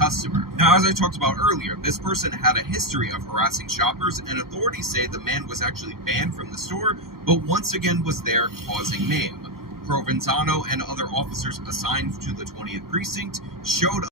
customer. Now, as I talked about earlier, this person had a history of harassing shoppers, and authorities say the man was actually banned from the store, but once again was there causing mayhem. Provenzano and other officers assigned to the 20th Precinct showed up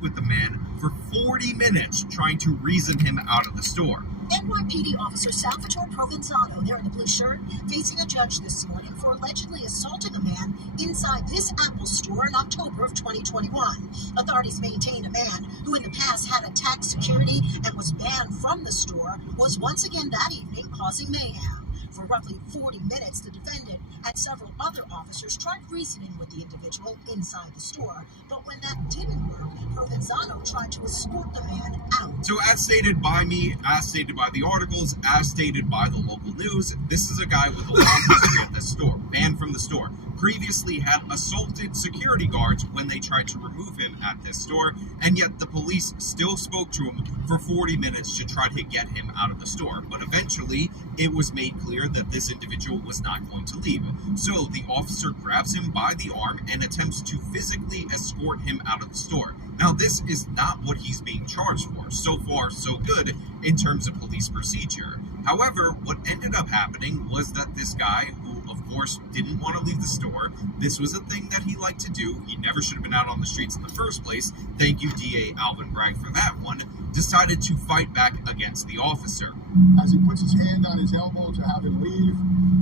with the man for 40 minutes trying to reason him out of the store. NYPD officer Salvatore Provenzano, there in the blue shirt, facing a judge this morning for allegedly assaulting a man inside this Apple store in October of 2021. Authorities maintain a man who in the past had attacked security and was banned from the store was once again that evening causing mayhem. For roughly 40 minutes, the defendant and several other officers tried reasoning with the individual inside the store, but when that didn't work, Provenzano tried to escort the man out. So as stated by me, as stated by the articles, as stated by the local news, this is a guy with a long history at this store, banned from the store. Previously had assaulted security guards when they tried to remove him at this store, and yet the police still spoke to him for 40 minutes to try to get him out of the store. But eventually, it was made clear that this individual was not going to leave. So the officer grabs him by the arm and attempts to physically escort him out of the store. Now, this is not what he's being charged for. So far, so good in terms of police procedure. However, what ended up happening was that this guy, who of course didn't want to leave the store, this was a thing that he liked to do, he never should have been out on the streets in the first place, thank you DA Alvin Bragg for that one, decided to fight back against the officer. As he puts his hand on his elbow to have him leave,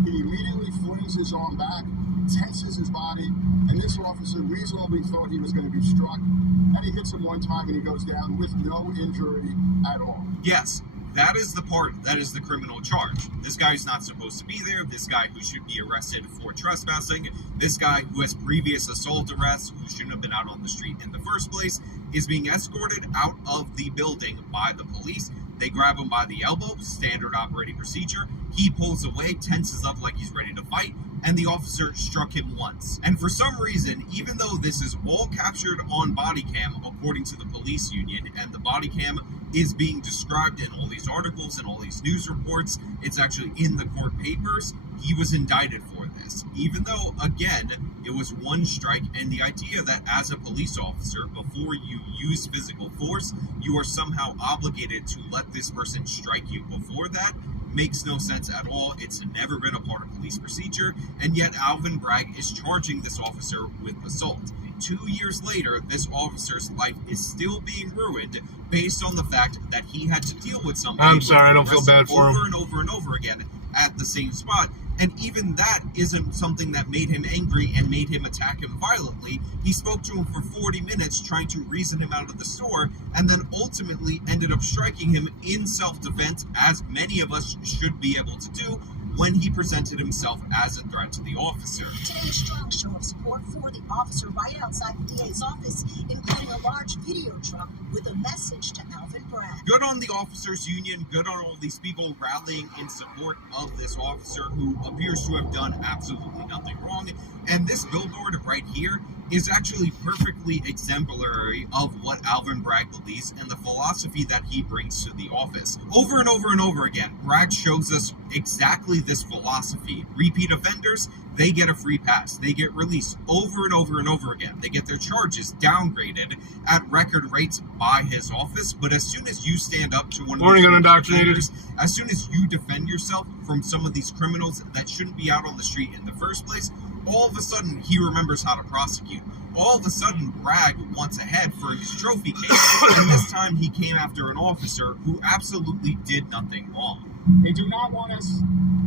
he immediately flings his arm back, tenses his body, and this officer reasonably thought he was going to be struck, and he hits him one time and he goes down with no injury at all. Yes. That is the part that is the criminal charge. This guy is not supposed to be there. This guy who should be arrested for trespassing. This guy who has previous assault arrests, who shouldn't have been out on the street in the first place, is being escorted out of the building by the police. They grab him by the elbow, standard operating procedure. He pulls away, tenses up like he's ready to fight, and the officer struck him once. And for some reason, even though this is all captured on body cam, according to the police union, and the body cam is being described in all these articles and all these news reports, it's actually in the court papers, he was indicted for this. Even though, again, it was one strike, and the idea that as a police officer, before you use physical force, you are somehow obligated to let this person strike you before that makes no sense at all. It's never been a part of police procedure, and yet Alvin Bragg is charging this officer with assault. 2 years later, this officer's life is still being ruined based on the fact that he had to deal with somebody. I'm sorry, I don't feel bad for him. Over and over and over again at the same spot. And even that isn't something that made him angry and made him attack him violently. He spoke to him for 40 minutes trying to reason him out of the store, and then ultimately ended up striking him in self-defense, as many of us should be able to do, when he presented himself as a threat to the officer. Today's strong show of support for the officer right outside the DA's office, including a large video truck with a message to Alvin Bragg. Good on the officers union, good on all these people rallying in support of this officer who appears to have done absolutely nothing wrong. And this billboard right here is actually perfectly exemplary of what Alvin Bragg believes and the philosophy that he brings to the office. Over and over and over again, Bragg shows us exactly this philosophy. Repeat offenders, they get a free pass. They get released over and over and over again. They get their charges downgraded at record rates by his office. But as soon as you stand up to one of these offenders, as soon as you defend yourself from some of these criminals that shouldn't be out on the street in the first place, all of a sudden he remembers how to prosecute. All of a sudden Bragg wants ahead for his trophy case, and this time he came after an officer who absolutely did nothing wrong. They do not want us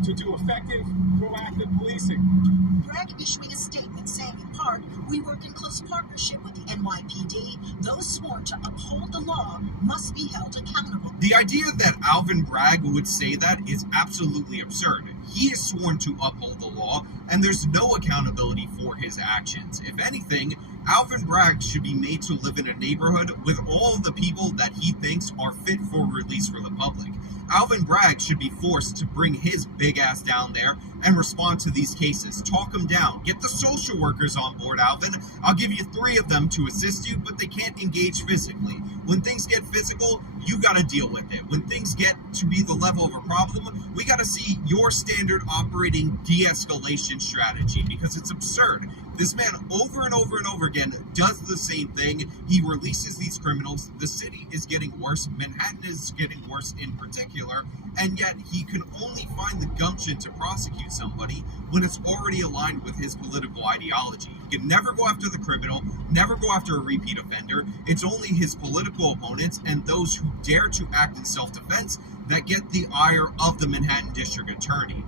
to do effective, proactive policing. Bragg issuing a statement saying, in part, we work in close partnership with the NYPD. Those sworn to uphold the law must be held accountable. The idea that Alvin Bragg would say that is absolutely absurd. He is sworn to uphold the law, and there's no accountability for his actions. If anything, Alvin Bragg should be made to live in a neighborhood with all of the people that he thinks are fit for release for the public. Alvin Bragg should be forced to bring his big ass down there and respond to these cases. Talk them down. Get the social workers on board, Alvin. I'll give you 3 of them to assist you, but they can't engage physically. When things get physical, you gotta deal with it. When things get to be the level of a problem, we gotta see your standard operating de-escalation strategy, because it's absurd. This man, over and over and over again, does the same thing. He releases these criminals. The city is getting worse. Manhattan is getting worse in particular. And yet he can only find the gumption to prosecute somebody when it's already aligned with his political ideology. He can never go after the criminal, never go after a repeat offender. It's only his political opponents and those who dare to act in self-defense that get the ire of the Manhattan District Attorney.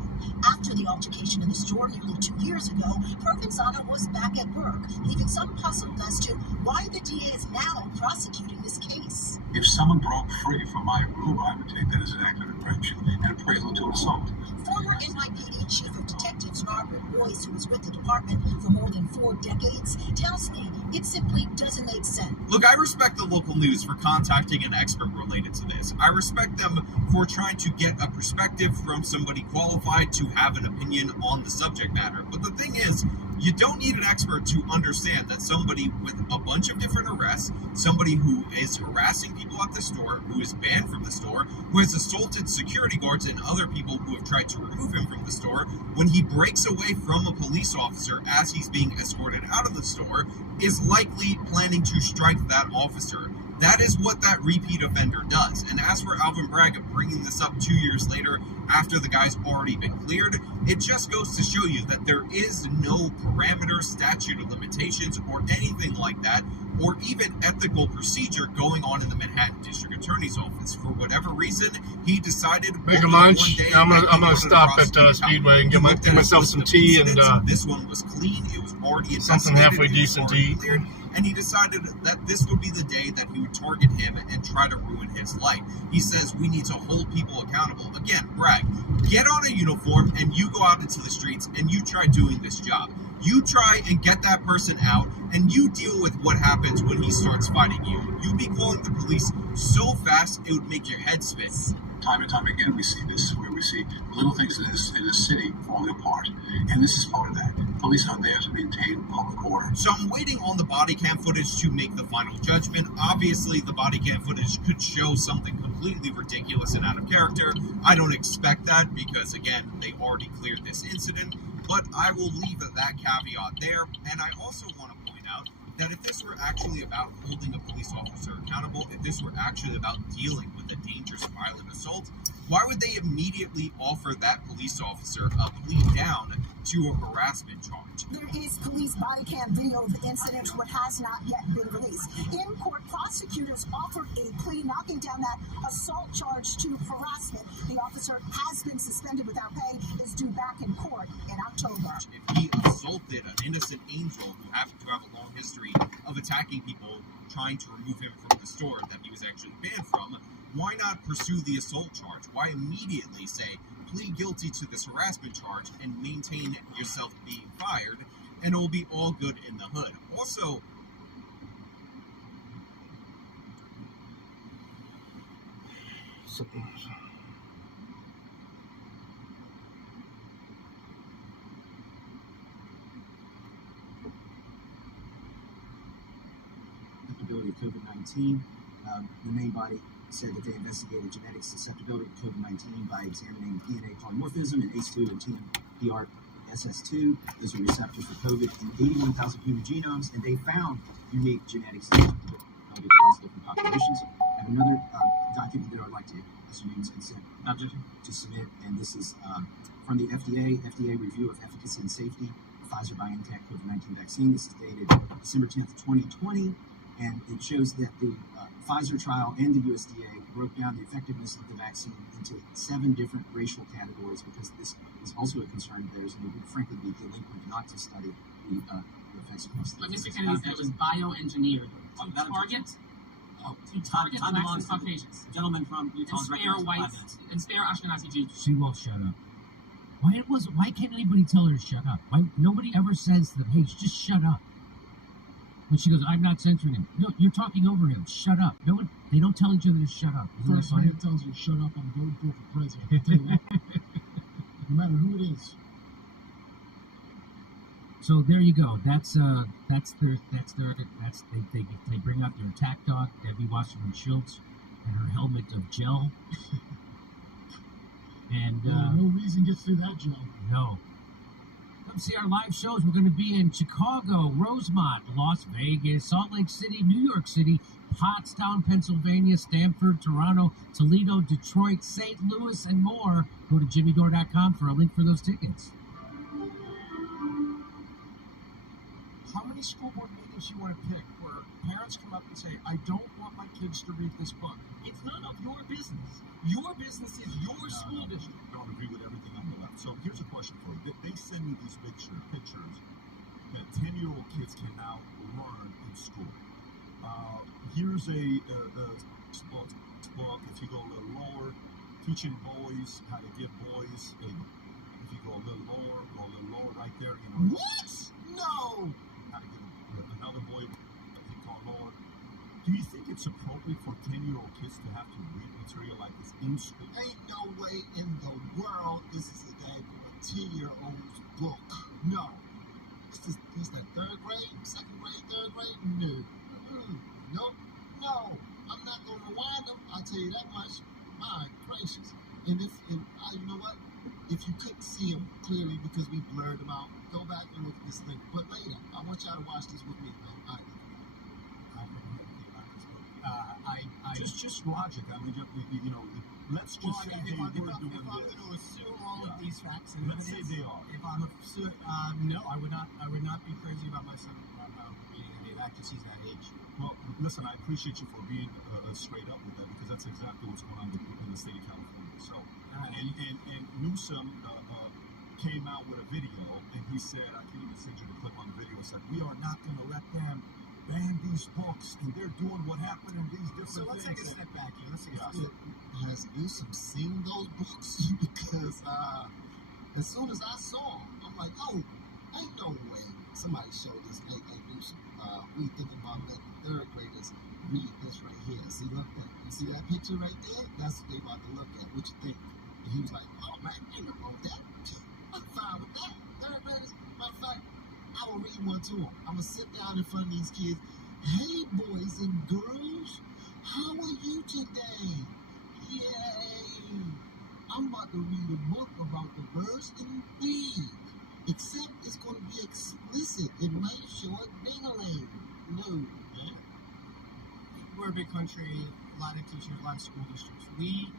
After the altercation in the store nearly 2 years ago, Provenzano was back at work, leaving some puzzled as to why the DA is now prosecuting this case. If someone broke free from my rule, I would take that as an act of infraction and appraisal to assault. Former NYPD Chief of Detectives Robert Boyce, who was with the department for more than 4 decades, tells me it simply doesn't make sense. Look, I respect the local news for contacting an expert related to this. I respect them for trying to get a perspective from somebody qualified to have an opinion on the subject matter. But the thing is, you don't need an expert to understand that somebody with a bunch of different arrests, somebody who is harassing people at the store, who is banned from the store, who has assaulted security guards and other people who have tried to remove him from the store, when he breaks away from a police officer as he's being escorted out of the store, is likely planning to strike that officer. That is what that repeat offender does. And as for Alvin Bragg bringing this up 2 years later after the guy's already been cleared, it just goes to show you that there is no parameter, statute of limitations, or anything like that, or even ethical procedure going on in the Manhattan District Attorney's Office. For whatever reason, he decided... Make a lunch. I'm gonna stop at Speedway and get myself some tea and... this one was clean. It was already something halfway decent to eat. Cleared, and he decided that this would be the day that he would target him and try to ruin his life. He says we need to hold people accountable. Again, Bragg, get on a uniform and you go out into the streets and you try doing this job. You try and get that person out and you deal with what happens when he starts fighting you. You be calling the police so fast it would make your head spin. Time and time again, we see this, where we see little things in this city falling apart. And this is part of that. Police are there to maintain public order. So I'm waiting on the body cam footage to make the final judgment. Obviously, the body cam footage could show something completely ridiculous and out of character. I don't expect that because, again, they already cleared this incident. But I will leave that caveat there. And I also want to point out that if this were actually about holding a police officer accountable, if this were actually about dealing with a dangerous violent assault, why would they immediately offer that police officer a plea down to a harassment charge? There is police body cam video of the incident, what has not yet been released. In court, prosecutors offered a plea knocking down that assault charge to harassment. The officer has been suspended without pay, is due back in court in October. If he assaulted an innocent angel who happened to have a long history of attacking people, trying to remove him from the store that he was actually banned from, why not pursue the assault charge? Why immediately say, plead guilty to this harassment charge and maintain yourself being fired, and it will be all good in the hood. Also, susceptibility to COVID-19. The main body said that they investigated genetic susceptibility to COVID-19 by examining DNA polymorphism in ACE2 and TMPRSS2. Those are receptors for COVID in 81,000 human genomes, and they found unique genetic susceptibility across different populations. I have another document that I'd like to to submit, and this is from the FDA review of efficacy and safety of Pfizer-BioNTech COVID-19 vaccine. This is dated December 10th, 2020. And it shows that the Pfizer trial and the USDA broke down the effectiveness of the vaccine into 7 different racial categories, because this is also a concern of theirs, and it would frankly be delinquent not to study the effects across the... But Mr. Kennedy said it was bioengineered to target blacks and Caucasians. Gentleman from Utah, and spare whites and spare Ashkenazi Jews. She won't shut up. Why can't anybody tell her to shut up? Why nobody ever says to them, hey, just shut up? When she goes, I'm not censoring him. No, you're talking over him. Shut up. No one, they don't tell each other to shut up. Isn't First man tells you to shut up, I'm voting for president. I'll tell you that. No matter who it is. So there you go. They bring out their attack dog, Debbie Wasserman Schultz, and her helmet of gel. And no reason gets through that gel. No. Come see our live shows. We're going to be in Chicago, Rosemont, Las Vegas, Salt Lake City, New York City, Pottstown, Pennsylvania, Stamford, Toronto, Toledo, Detroit, St. Louis, and more. Go to jimmydore.com for a link for those tickets. How many school board meetings you want to pick where parents come up and say, I don't want my kids to read this book? It's none of your business. Your business is your school district. I don't agree with everything on the left. So here's a question for you. They send me these pictures that 10-year-old kids can now learn in school. Here's a book. If you go a little lower, teaching boys how to give boys a. If you go a little lower, right there. You know. What? No. How to give another boy. If you go lower. Do you think it's appropriate for 10-year-old kids to have to read material like this in school? Ain't no way in the world this is a day for a 10-year-old's book. No. This is the third grade, second grade, third grade? No. Nope. No. I'm not going to rewind them. I'll tell you that much. My gracious. And you know what? If you couldn't see them clearly because we blurred them out, go back and look at this thing. But later, I want y'all to watch this with me. Just logic. I mean, you know, let's just say, hey, we're doing this. If I'm going to assume all of these facts and let's say they are. If I'm no, I would not be crazy about my son reading any of that because he's that age. Well, listen, I appreciate you for being straight up with that because that's exactly what's going on in the state of California. So, and Newsom came out with a video and he said, I can't even send you the clip on the video. It said, we are not going to let them ban these books, and they're doing what happened in these different things. So let's take a step back here. Let's take a step back. Has Newsom seen those books? Because as soon as I saw them, I'm like, oh, ain't no way somebody showed this. Hey, Newsom, we thinking about letting third graders read this right here. See, look, you see that picture right there? That's what they about to look at. What you think? And he was like, oh man, ain't no wrong with that. I'm fine with that. Third graders, matter of fact, I will read one to them. I'm going to sit down in front of these kids. Hey, boys and girls, how are you today? Yay! I'm about to read a book about the birds and bees. Except it's going to be explicit. It might show a ding-a-ling. No, man. We're a big country, a lot of teachers, a lot of school districts. We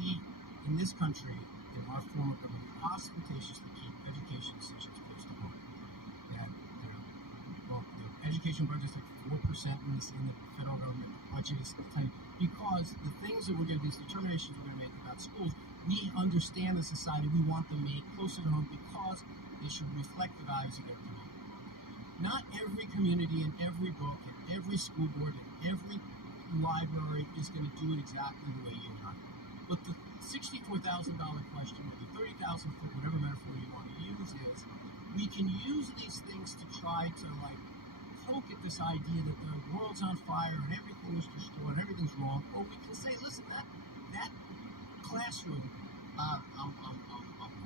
in this country, in our form of government, are ostentatiously keep education decisions close to home. The education budget is like 4% in the federal government budget is tiny because the things that we're going to, these determinations we're going to make about schools, we understand the society, we want them made closer to home because they should reflect the values of their community. Not every community and every book and every school board and every library is going to do it exactly the way you and I. But the $64,000 question, or the 30,000 foot, whatever metaphor you want to use, is we can use these things to try to like poke at this idea that the world's on fire and everything is destroyed, everything's wrong, or we can say, listen, that classroom. I'm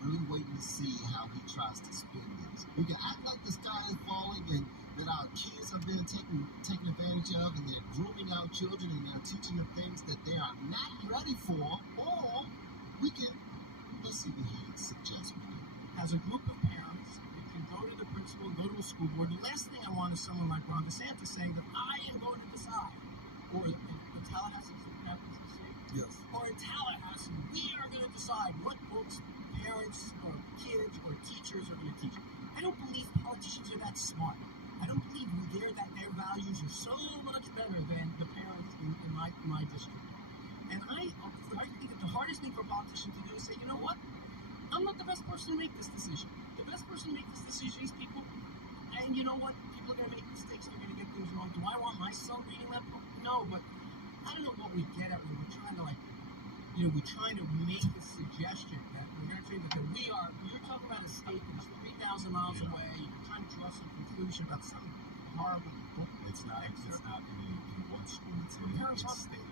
really waiting to see how he tries to spin this. We can act like the sky is falling and that our kids are being taken advantage of and they're grooming our children and they're teaching them things that they are not ready for, or we can, let's see what he suggests we do. As a group of parents, we can go to the principal, go to a school board. The last thing I want is someone like Ron DeSantis saying that I am going to decide, or in Tallahassee, yes. Or in Tallahassee, we are going to decide what books parents or kids or teachers are going to teach. I don't believe politicians are that smart. I don't believe that their values are so much better than the parents in my district. And I think that the hardest thing for politicians to do is say, you know what? I'm not the best person to make this decision. The best person to make this decision is people. And you know what? People are going to make mistakes. They're going to get things wrong. Do I want my son reading that book? No, but I don't know what we get at when we're trying to we're trying to make a suggestion that we're going to say that you're talking about a state that's 3,000 miles away. You're trying to draw some conclusion about some horrible book. It's not in one school. It's in a state.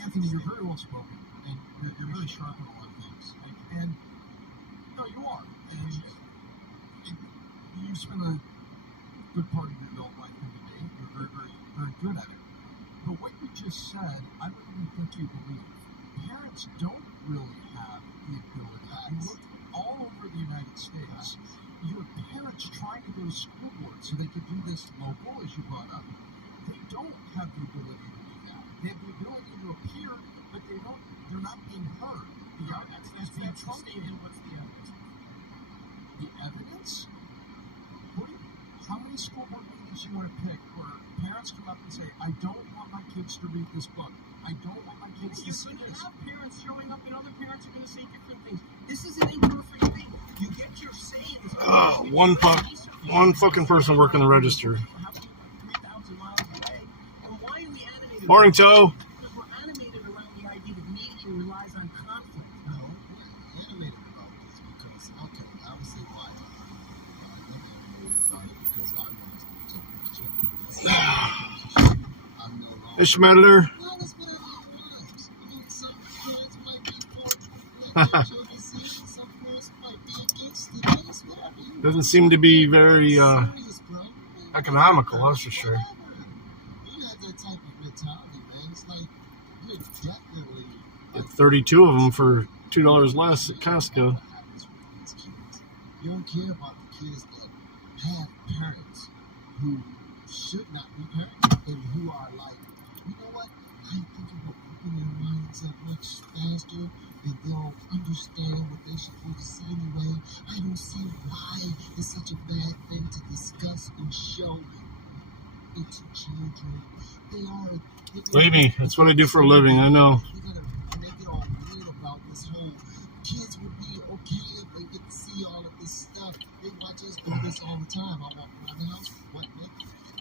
Anthony, you're very well spoken, and you're really sharp on a lot of things. And no, you are. And you spend a good part of your adult life in debate. You're very, very, very good at it. But what you just said, I don't even think you believe. Parents don't really have the ability. You look all over the United States, your parents trying to go to school board so they could do this local, as you brought up. They don't have the ability to do that. They have the ability to appear, but they're not being heard. The argument is being truncated. What's the evidence? The evidence? How many school board meetings you want to pick where parents come up and say, I don't want my kids to read this book. I don't want my kids to see this. You have parents showing up and other parents are going to say different things. This is an imperfect thing. You get your say in this. One fucking person working the register. 3,000 miles away. And why are we animated? Morning, Joe. Because we're animated around the idea that media relies on conflict. No, we're animated about this because, okay, I would say why. I'm animated about it because I want to protect the children. I'm no longer. Hey, Schmedler. Well, that's whatever you want. I mean, some parents might be for let their children see it. Some parents might be against it. It's whatever you want. Doesn't seem to be very Serious, bro. economical, that's for sure. You have that type of mentality, man. It's like you're definitely Get 32 of them for $2 less at Costco. You don't care about the kids that have parents who should not be parents and who are like, you know what? I think it will open their minds up much faster and they'll understand what they're supposed to see anyway. I don't see why it's such a bad thing to discuss and show it to children. Believe me, that's what I do for a living. I know. And they get all weird about this whole kids would be okay if they get to see all of this stuff. They watch us do this all the time. I walk around the house. What?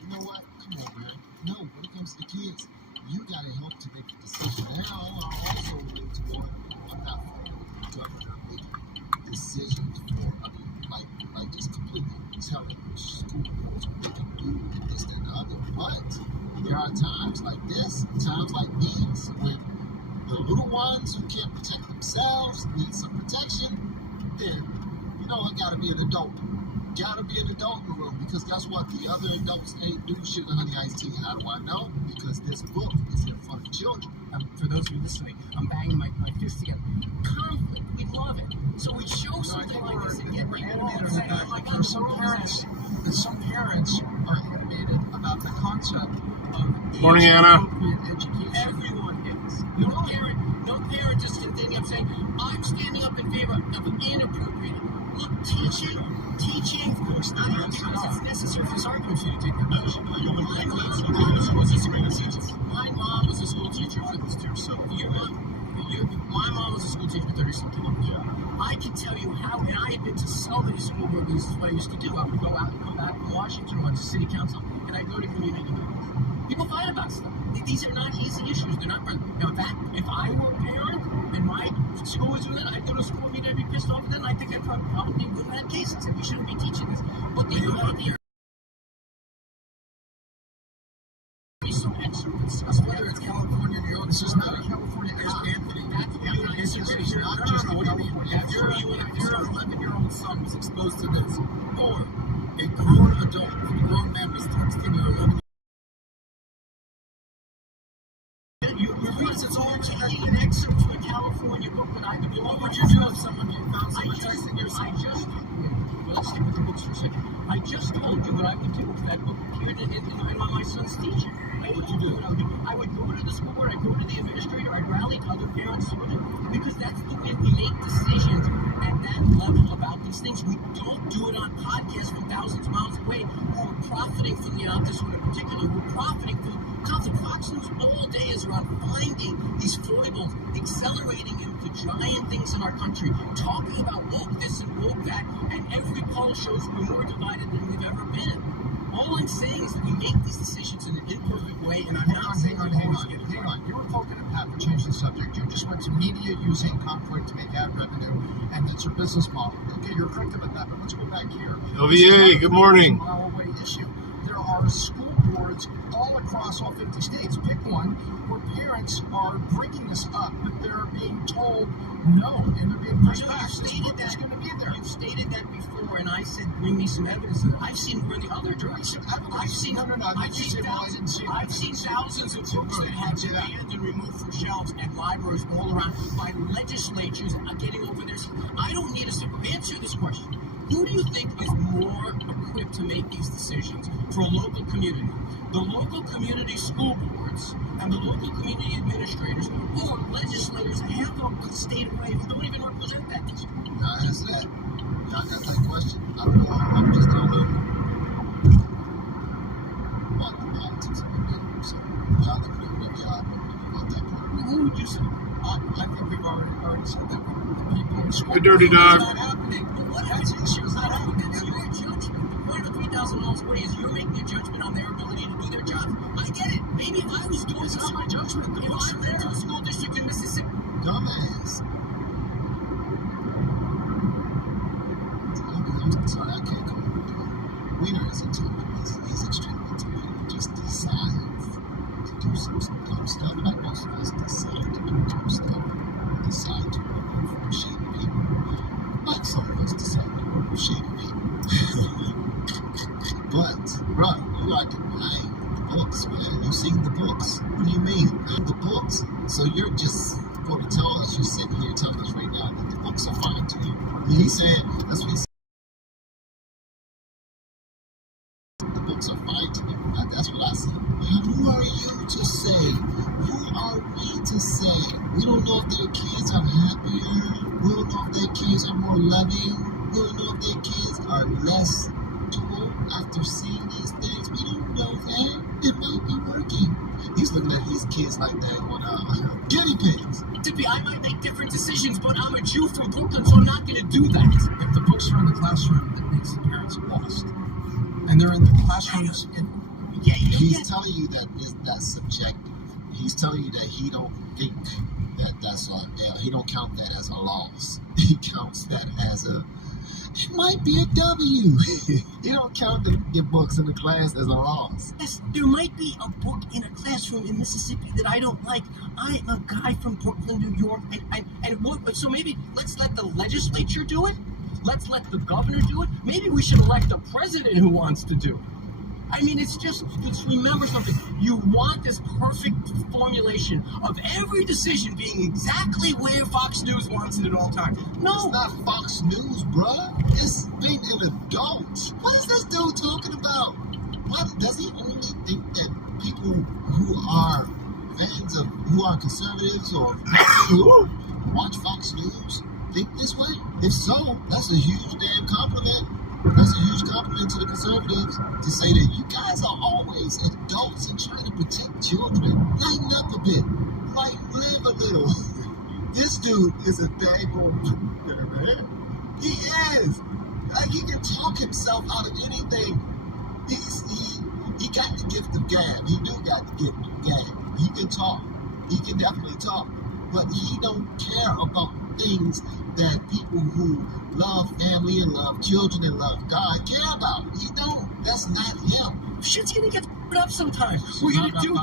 You know what? Come on, man. No, when it comes to kids, you gotta help to make the decision. And I also relate to one. I'm not for the governor making decisions for. I mean, like just completely telling school boards what they can do and this and the other. But there are times like this, times like these, when the little ones who can't protect themselves need some protection, then, you know, it gotta be an adult. Gotta be an adult in the room, because guess what? The other adults ain't do shit in Honey Iced Tea. How do I know? Because this book is here for the children. For those of you listening, I'm banging my fists together. Conflict, we love it. So we show something like this and get people upset. Like some parents are animated about the concept of Morning, Anna. education. Everyone is. No parent is standing up saying, I'm standing up in favor of inappropriate. Look, teaching, of course, not because it's necessary for this argument for you to take that position. My mom was a school teacher for this too. So my mom was a school teacher for 30-something years. I can tell you how, and I have been to so many school board meetings. This is what I used to do. I would go out and come back from Washington, went to city council, and I'd go to community meetings. People fight about stuff. These are not easy issues. They're not. Now, if I were a parent and my school was doing that, I'd go to a school meeting and I'd be pissed off. And then I think I'd probably win that case and say we shouldn't be teaching this. But the idea. So excellent. Whether it's California, New York, this is not a California. There's Anthony. This is not just California. If your 11-year-old son was exposed to this, or a grown adult, a grown man was texting your 11-year-old. You read it's all an excerpt from a California book that I could do. What would you do if someone found someone texting your son? Let's stick with the books for a second. I just told you what I would do if that book appeared in my son's teaching. What would you do? I would go to the school board, I'd go to the administrator, I'd rally other parents, because that's the way we make decisions at that level about these things. We don't do it on podcasts from thousands of miles away. We're profiting from this one in particular. We're profiting from conflict. Fox News all day is around finding these foibles, accelerating into giant things in our country, talking about woke this and woke that, and every poll shows we're more divided than we've ever been. All I'm saying is that we make these decisions in an imperfect way, and I'm not saying we always get it right. You were poking at Pat to change the subject. You just went to media using conflict to make ad revenue, and it's your business model. Okay, you're correct about that, but let's go back here. OVA, good morning. Issue. There are school boards all across all 50 states. Pick one where parents are bringing this up, but they're being told no, and they're being pushed back. It's going to be there. You've stated that before, and I said, bring me some evidence. I've seen it in the other direction. I've seen thousands of books that have been banned and removed from shelves and libraries all around by legislatures getting over this. I don't need a simple answer to this question. Who do you think is more equipped to make these decisions for a local community? The local community school boards and the local community administrators, or legislators that have them state away who don't even represent that district? Now, answer that. Y'all got that question? I don't know. I'm just on the politics of it. So, y'all let me know where y'all about that part. Who would you say? I think we've already said that. The people. You dirty dog. It's not happening. What has issues not happening? It's your judgment. The point of 3,000 miles away is you're making a judgment on their ability to do their job. I get it. Maybe if I was doing this, my judgment. If I ran to a school district in Mississippi. Dumbass. Sorry, I can't call him. Wiener is intelligent. He's extremely intelligent. He just decides to do some dumb stuff. Like most of us decide to do dumb stuff. Decide to work for shady people. Like some of us decide to work for shady people. But, bro, you like to hang the books, man. You've seen the books. What do you mean? The books. So you're just going to tell us, you're sitting here telling us right now that the books are fine to you. I mean, he said, that's what he said. The books are fine to you. That's what I see. Who are you to say? Who are we to say? We don't know if their kids are happier. We don't know if their kids are more loving. We don't know if their kids are less told after seeing these things. We don't know that. It might be working. He's looking at his kids like they're on guinea pigs. Tippy, I might make different decisions, but I'm a Jew from Brooklyn, so I'm not going to do that. If the books are in the classroom, it makes the parents lost. And they're in the classrooms. He's telling you that that's subjective. He's telling you that he don't think that's he don't count that as a loss. He counts that as it might be a W. He don't count the books in the class as a loss. Yes, there might be a book in a classroom in Mississippi that I don't like. I'm a guy from Brooklyn, New York, so maybe let's let the legislature do it. Let's let the governor do it. Maybe we should elect a president who wants to do it. I mean, it's remember something. You want this perfect formulation of every decision being exactly where Fox News wants it at all times. No. It's not Fox News, bruh. It's being an adult. What is this dude talking about? What, does he only think that people who are fans of, who are conservatives or who watch Fox News think this way? If so, that's a huge damn compliment. That's a huge compliment to the conservatives to say that you guys are always adults and trying to protect children. Lighten up a bit. Like, live a little. This dude is a dang old man. He is. Like, he can talk himself out of anything. He got the gift of gab. He do got the gift of gab. He can talk. He can definitely talk. But he don't care about things that people who love family and love children and love God care about. He don't. That's not him. Shit's gonna get up sometimes. We're gonna do.